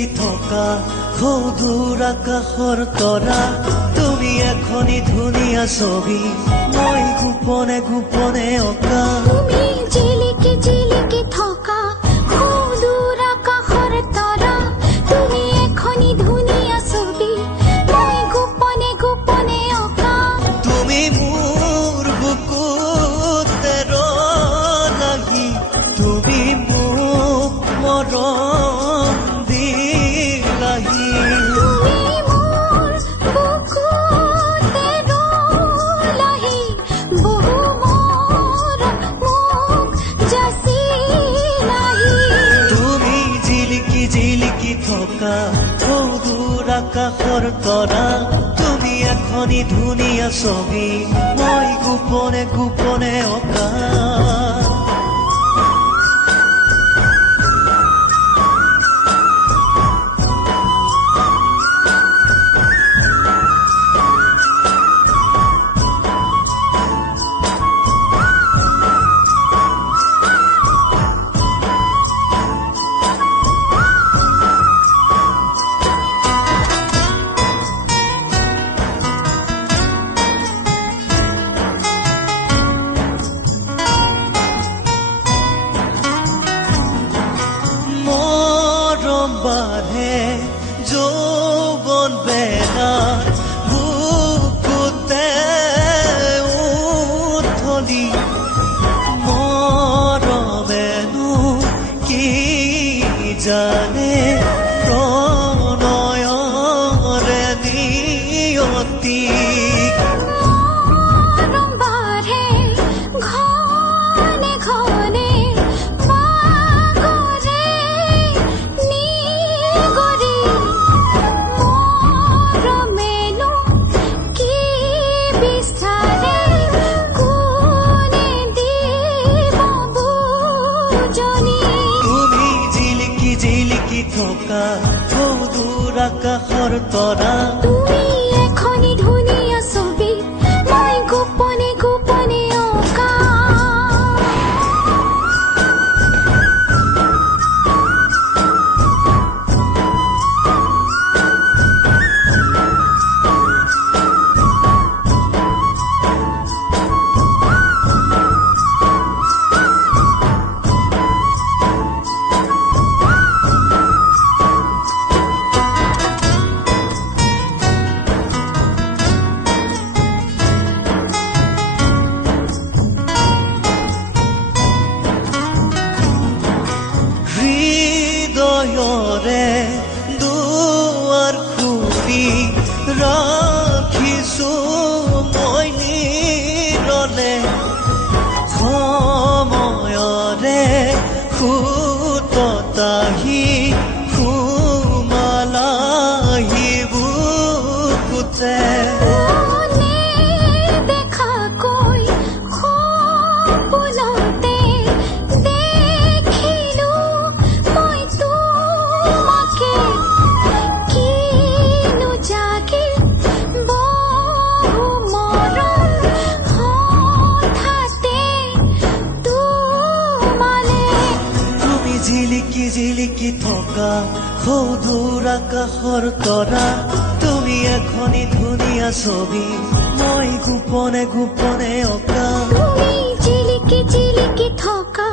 জিলিকি থকা সৌদূৰ আকাশৰ তৰা তুমি এখনি ধুনীয়া ছবি মই গোপনে গোপনে অঁকা তুমি জিলিকি জিলিকি থকা সৌদূৰ আকাশৰ তৰা তুমি এখনি ধুনীয়া ছবি মই গোপনে গোপনে অঁকা তুমি মোৰ বুকুতে লাগি তুমি মোক মৰম দিলাহি তুমি মোৰ বুকুতে ৰলাহি বহু মৰম মোক যাচিলাহি তুমি জিলিকি জিলিকি থকা সৌদূৰ আকাশৰ তৰা তুমি এখনি ধুনীয়া ছবি মই গোপনে গোপনে অঁকা বাঢ়ে যৌৱন বেলাৰ বুকুতে উঠলি মৰমেনো কি জানে প্ৰণয়ৰে নিয়তি মৰম বাঢ়ে ঘনে ঘনে পাগৰে নিগৰি মৰমেনো কি বিচাৰে কোনে দিব বুজনি তুমি জিলিকি জিলিকি থকা সৌদূৰ আকাশৰ তৰা তুমি এখনি ধুনীয়া ছবি মই গোপনে গোপনে অঁকা হৃদয়ৰে দুৱাৰ খুলি ৰাখিছো মই নিৰলে সময়ৰে সুততাহি সুমালাহি বুকুতে মনে দেখাকৈ সপোনতে দেখিলো মই তোমাকে কিনো জাগিল বহু মৰম হঠাতে তোমালে তুমি জিলিকি জিলিকি থকা সৌদূৰ আকাশৰ তৰা তুমি এখনি ধুনীয়া ছবি মই গোপনে গোপনে অঁকা তুমি জিলিকি জিলিকি থকা